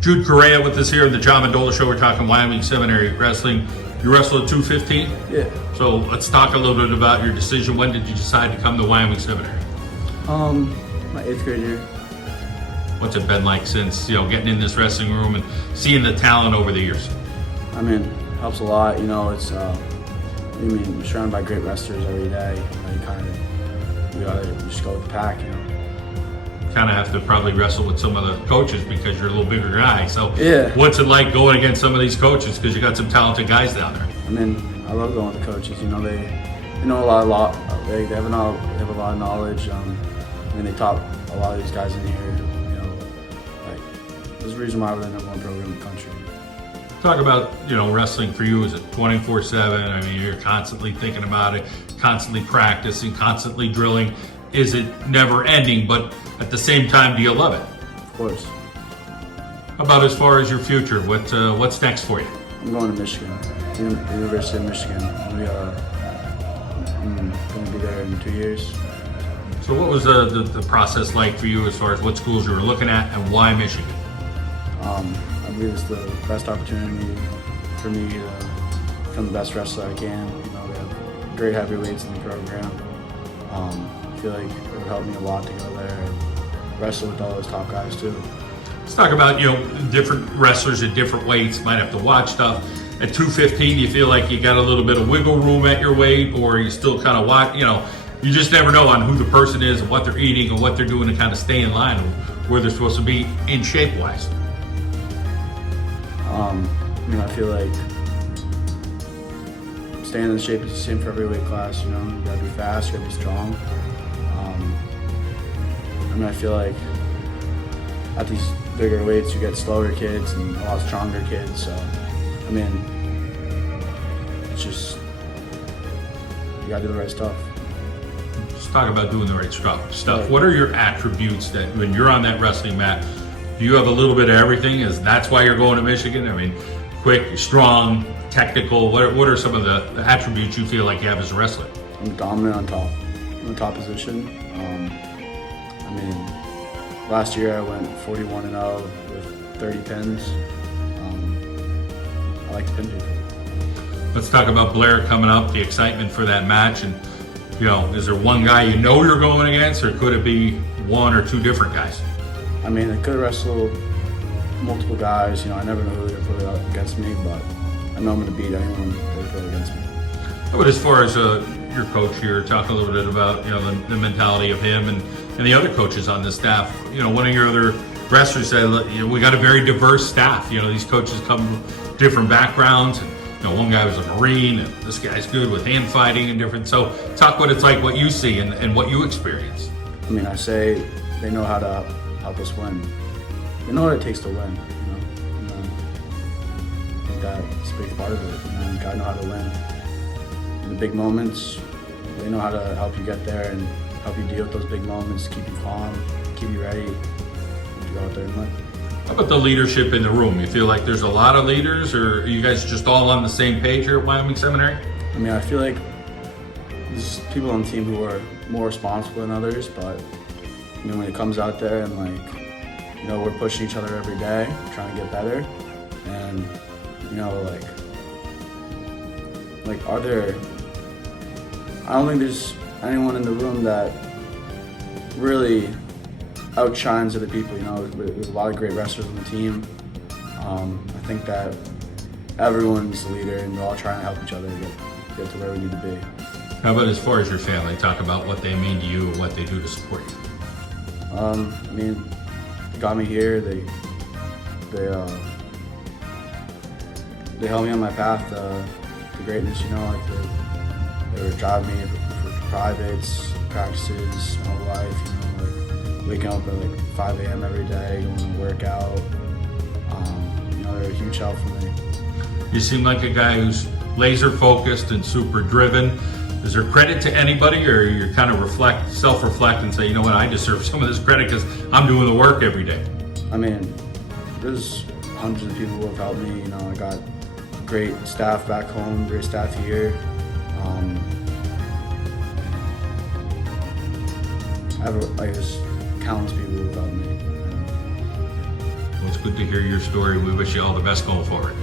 Jude Correa with us here in the John Mendola Show. We're talking Wyoming Seminary Wrestling. You wrestle at 215? Yeah. So let's talk a little bit about your decision. When did you decide to come to Wyoming Seminary? My 8th grade year. What's it been like since, getting in this wrestling room and seeing the talent over the years? I mean, helps a lot. It's you're surrounded by great wrestlers every day. You gotta just go with the pack. Kind of have to probably wrestle with some of the coaches because you're a little bigger guy. So Yeah. what's it like going against some of these coaches? Because you got some talented guys down there. I mean, I love going with the coaches. They know a lot. They have a lot of knowledge. They taught a lot of these guys in here. There's a reason why we're the #1 program in the country. Talk about, wrestling for you. Is it 24/7? I mean, you're constantly thinking about it, constantly practicing, constantly drilling. Is it never ending? But at the same time, do you love it? Of course. How about as far as your future? What's next for you? I'm going to Michigan, the University of Michigan. I'm going to be there in 2 years. So what was the process like for you as far as what schools you were looking at and why Michigan? I believe it's the best opportunity for me to become the best wrestler I can. We have great heavyweights in the program. I feel like it would help me a lot to go there and wrestle with all those top guys too. Let's talk about, different wrestlers at different weights, might have to watch stuff. At 215, do you feel like you got a little bit of wiggle room at your weight, or you still kind of watch, you just never know on who the person is and what they're eating and what they're doing to kind of stay in line where they're supposed to be in shape-wise? I feel like staying in shape is the same for every weight class. You gotta be fast, you gotta be strong. I feel like at these bigger weights, you get slower kids and a lot stronger kids. So, it's just, you gotta do the right stuff. Let's talk about doing the right stuff. Right. What are your attributes that when you're on that wrestling mat, do you have a little bit of everything? That's why you're going to Michigan? Quick, strong, technical. What are some of the attributes you feel like you have as a wrestler? I'm dominant on top, in the top position. Last year I went 41-0 with 30 pins. I like to pin people. Let's talk about Blair coming up, the excitement for that match, and is there one guy you're going against, or could it be one or two different guys? I could wrestle multiple guys. I never know who they're putting up against me, but I know I'm going to beat anyone they put against me. But as far as your coach here, talk a little bit about the mentality of him and the other coaches on the staff. One of your other wrestlers said, we got a very diverse staff. These coaches come from different backgrounds. One guy was a Marine, and this guy's good with hand fighting and different. So talk what it's like, what you see and what you experience. I say they know how to help us win. They know what it takes to win. I think that's a big part of it. You gotta know how to win. In the big moments, they know how to help you get there and help you deal with those big moments, keep you calm, keep you ready to go out there and win. How about the leadership in the room? You feel like there's a lot of leaders, or are you guys just all on the same page here at Wyoming Seminary? I feel like there's people on the team who are more responsible than others, but when it comes out there and we're pushing each other every day, trying to get better, and I don't think there's anyone in the room that really outshines other people. There's a lot of great wrestlers on the team. I think that everyone's the leader, and we're all trying to help each other get to where we need to be. How about as far as your family? Talk about what they mean to you and what they do to support you. They got me here. They held me on my path to greatness. They would drive me for privates, practices, my whole life. Waking up at 5 a.m. every day, going to work out. They're a huge help for me. You seem like a guy who's laser focused and super driven. Is there credit to anybody, or you kind of self-reflect and say, you know what, I deserve some of this credit because I'm doing the work every day? There's hundreds of people who have helped me. I got great staff back home, great staff here. I have just countless people who have helped me. It's good to hear your story. We wish you all the best going forward.